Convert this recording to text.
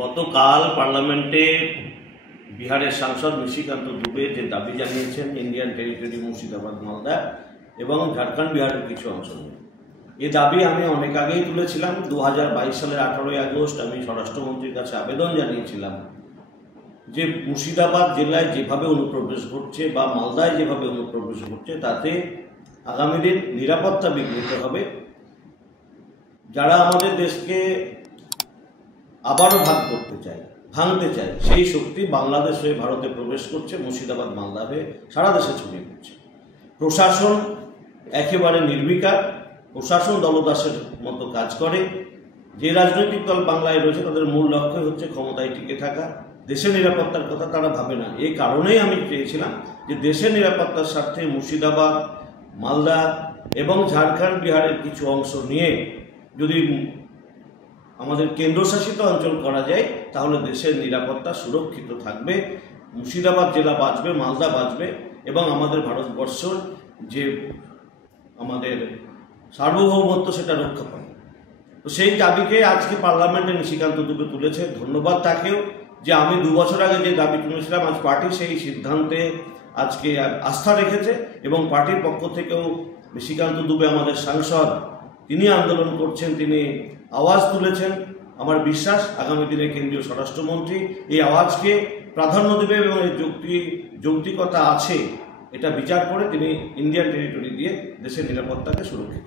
গতকাল পার্লামেন্টে বিহারের সাংসদ নিশিকান্ত দুবে যে দাবি জানিয়েছেন ইন্ডিয়ান টেরিটরি মুর্শিদাবাদ মালদা এবং ঝাড়খণ্ড বিহারের কিছু অংশ নিয়ে, এই দাবি আমি অনেক আগেই তুলেছিলাম। 2022 সালের 18ই আগস্ট আমি স্বরাষ্ট্রমন্ত্রীর কাছে আবেদন জানিয়েছিলাম যে মুর্শিদাবাদ জেলায় যেভাবে অনুপ্রবেশ ঘটছে বা মালদায় যেভাবে অনুপ্রবেশ ঘটছে তাতে আগামী দিন নিরাপত্তা বিঘ্নিত হবে। যারা আমাদের দেশকে আবারও ভাগ করতে চায়, ভাঙতে চায়, সেই শক্তি বাংলাদেশ হয়ে ভারতে প্রবেশ করছে, মুর্শিদাবাদ মালদা হয়ে সারা দেশে ছড়িয়ে পড়ছে। প্রশাসন একেবারে নির্বিকার, প্রশাসন দলদাসের মতো কাজ করে। যে রাজনৈতিক দল বাংলায় রয়েছে তাদের মূল লক্ষ্য হচ্ছে ক্ষমতায় টিকে থাকা, দেশের নিরাপত্তার কথা তারা ভাবে না। এই কারণেই আমি চেয়েছিলাম যে দেশের নিরাপত্তার স্বার্থে মুর্শিদাবাদ, মালদা এবং ঝাড়খণ্ড বিহারের কিছু অংশ নিয়ে যদি আমাদের কেন্দ্রশাসিত অঞ্চল করা যায় তাহলে দেশের নিরাপত্তা সুরক্ষিত থাকবে, মুর্শিদাবাদ জেলা বাঁচবে, মালদা বাঁচবে এবং আমাদের ভারতবর্ষের যে আমাদের সার্বভৌমত্ব সেটা রক্ষা পাবে। তো সেই দাবিকে আজকে পার্লামেন্টে নিশিকান্ত দুবে তুলেছে। ধন্যবাদ তাকেও যে আমি 2 বছর আগে যে দাবি তুলেছিলাম আজ পার্টি সেই সিদ্ধান্তে আজকে আস্থা রেখেছে এবং পার্টির পক্ষ থেকেও নিশিকান্ত দুবে আমাদের সাংসদ, তিনি আন্দোলন করছেন, তিনি আওয়াজ তুলেছেন। আমার বিশ্বাস আগামী দিনে কেন্দ্রীয় স্বরাষ্ট্রমন্ত্রী এই আওয়াজকে প্রাধান্য দেবে এবং এই যৌক্তিকতা আছে এটা বিচার করে তিনি ইন্ডিয়ান টেরিটরি দিয়ে দেশের নিরাপত্তাকে সুরক্ষিত